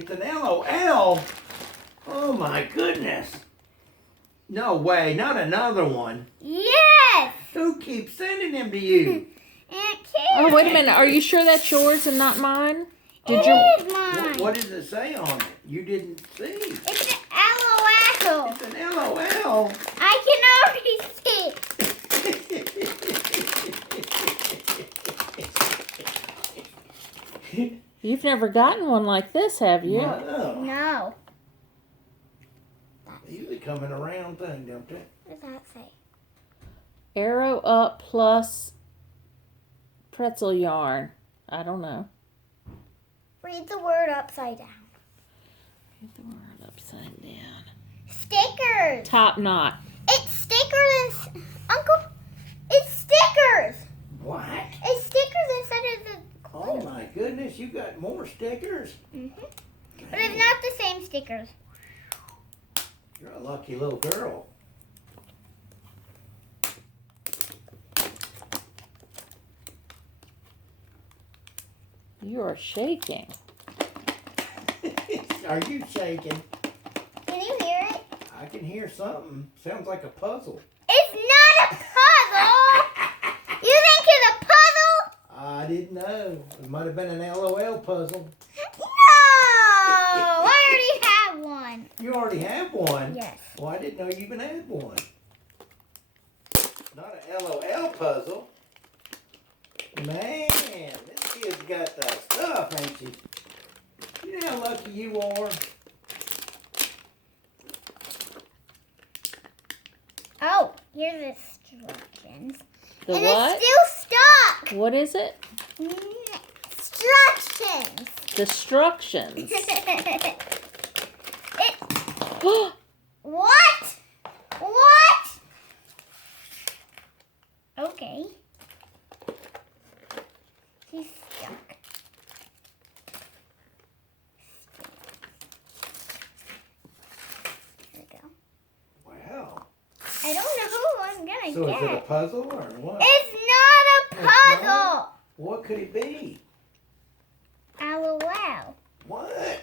It's an LOL. Oh my goodness. No way, not another one. Yes! Who keeps sending them to you? Aunt Kate. Oh, wait a minute. Are you sure that's yours and not mine? It is mine. What does it say on it? You didn't see. It's an LOL. It's an LOL. I can already see. You've never gotten one like this, have you? No. No. They usually come in a round thing, don't they? What does that say? Arrow up plus pretzel yarn. I don't know. Read the word upside down. Read the word upside down. Stickers. Top knot. It's stickers. Uncle, it's stickers. What? It's stickers instead of the glue. Oh my goodness, you got more stickers. But it's not the same stickers. You're a lucky little girl. You are shaking. Are you shaking? Can you hear it? I can hear something. Sounds like a puzzle. It's not a puzzle. You think it's a puzzle? I didn't know. It might have been an LOL puzzle. No. I already have one. You already have one? Yes. Well, I didn't know you even had one. Not an LOL puzzle. Man, this kid's got the stuff, ain't you? You know how lucky you are? Oh, here's the instructions. The and what? it's still stuck. What is it? Instructions. Destructions. What? What? Okay. She's stuck. There we go. Wow. I don't know who I'm gonna So get. is it a puzzle or what? It's not a It's puzzle. not? What could it be? LOL. What?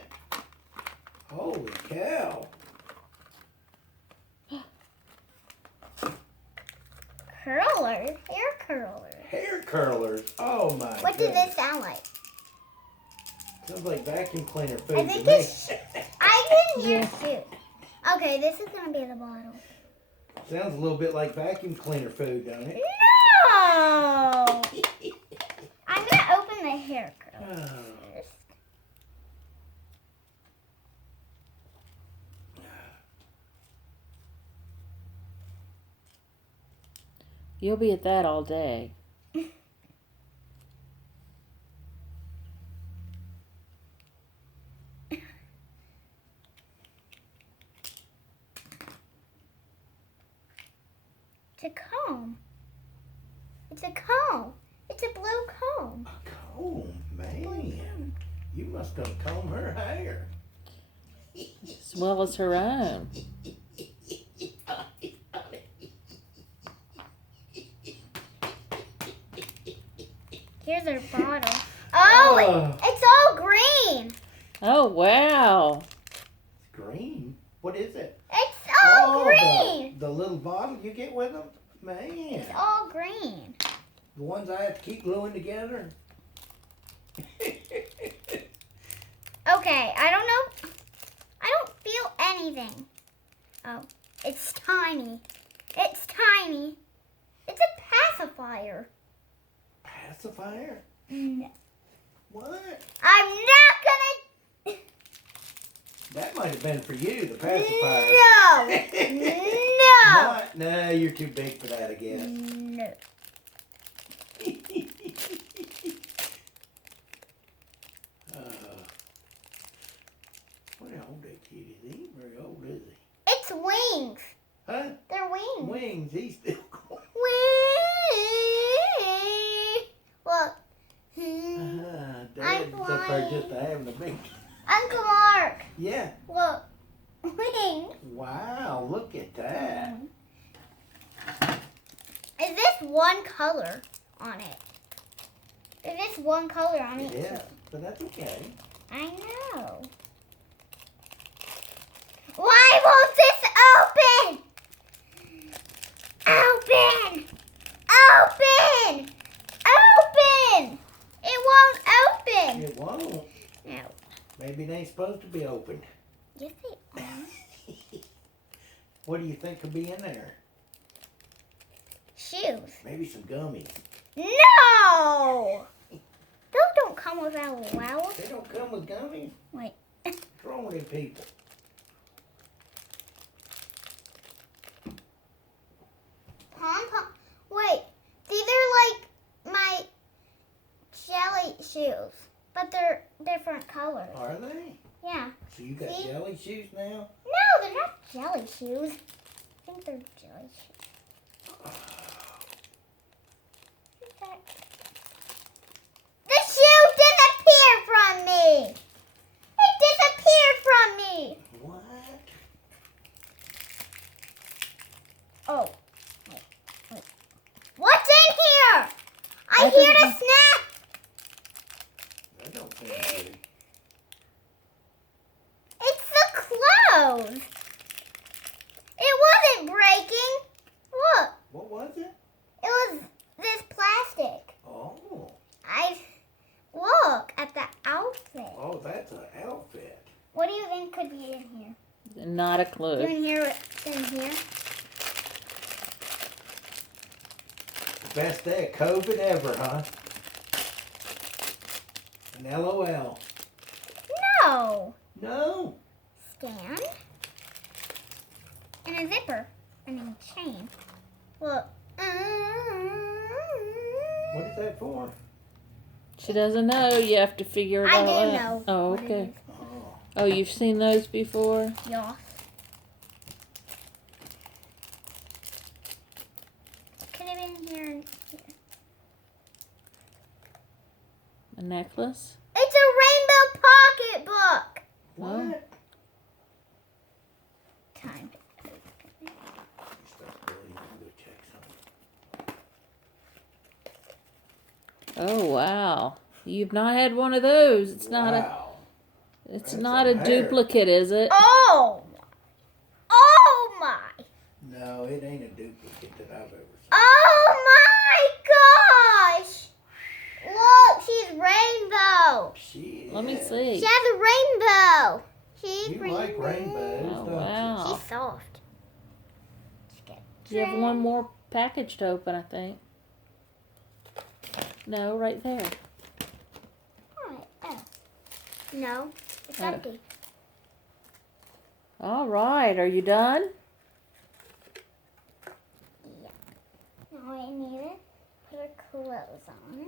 Holy cow. Curlers. Hair curlers. Hair curlers. Oh my What does goodness. this sound like? Sounds like vacuum cleaner food I to think me. it's. I can hear Yeah. shoot. Okay, this is gonna be the bottle. Sounds a little bit like vacuum cleaner food, don't it? No! I'm gonna open the hair curler Oh. first. You'll be at that all day. It's a comb. It's a comb. It's a blue comb. A comb, man. You must have combed her hair. As well as her own. Here's her bottle. Oh, it's all green. Oh, wow. It's green. What is it? It's all green. The little bottle you get with them? Man. It's all green. The ones I have to keep gluing together? Okay, I don't know. I don't feel anything. Oh, it's tiny. It's tiny. It's a pacifier. Pacifier? No. What? I'm not gonna. That might have been for you, the pacifier. No. No. What? No, you're too big for that, I guess. No. What old that kid is? He ain't very old, is he? It's wings. Huh? They're wings. Wings. He's still going. Wings. Look. Dad's I'm up there flying. just having a big. Uncle Mark. Yeah. Look. Wings. Wow, look at that. Is this one color on it? Is this one color on it? Yeah, but that's okay. I know. Why won't this open? Open! Open! Open! It won't open. It won't. No. Maybe it ain't supposed to be opened. Yes, they are. What do you think could be in there? Shoes. Maybe some gummies. No! Those don't come without allowance. They don't come with gummies. Wait. What's wrong with them people? Pom-pom. Wait. These are like my jelly shoes. But they're different colors. Are they? Yeah. So you got See? jelly shoes now? No, they're not jelly shoes. I think they're jelly shoes. The shoe disappeared from me. It disappeared from me. What? Oh. Wait. What's in here? I hear the snap. That don't sound good. It's the clothes. It wasn't breaking. Look. What was it? It was this plastic. Oh. I look at the outfit. Oh, that's an outfit. What do you think could be in here? Not a Do clue. you hear what's in here? Best day of COVID ever, huh? An LOL. No. No. Stand. And a zipper. And a chain. Look. What is that for? She doesn't know. You have to figure it I all do out. know Oh, what it okay. is. Oh. Oh, you've seen those before? Yeah. Could have been here and here. A necklace? It's a rainbow pocketbook. What? Time. Stop really need to go check something. Oh, wow. You've not had one of those. It's not a Wow. it's That's not a a hair. duplicate, is it? Oh my. Oh my. No, it ain't a duplicate that I've ever seen. Oh my gosh. Look, she's rainbow. She Let me is. see. She has a rainbow. She's You like rainbows, Oh, don't wow. She's soft. Let's get You have one more package to open, I think. No, right there. Alright, oh. No, it's Oh. empty. All right. Are you done? Now I need to put her clothes on.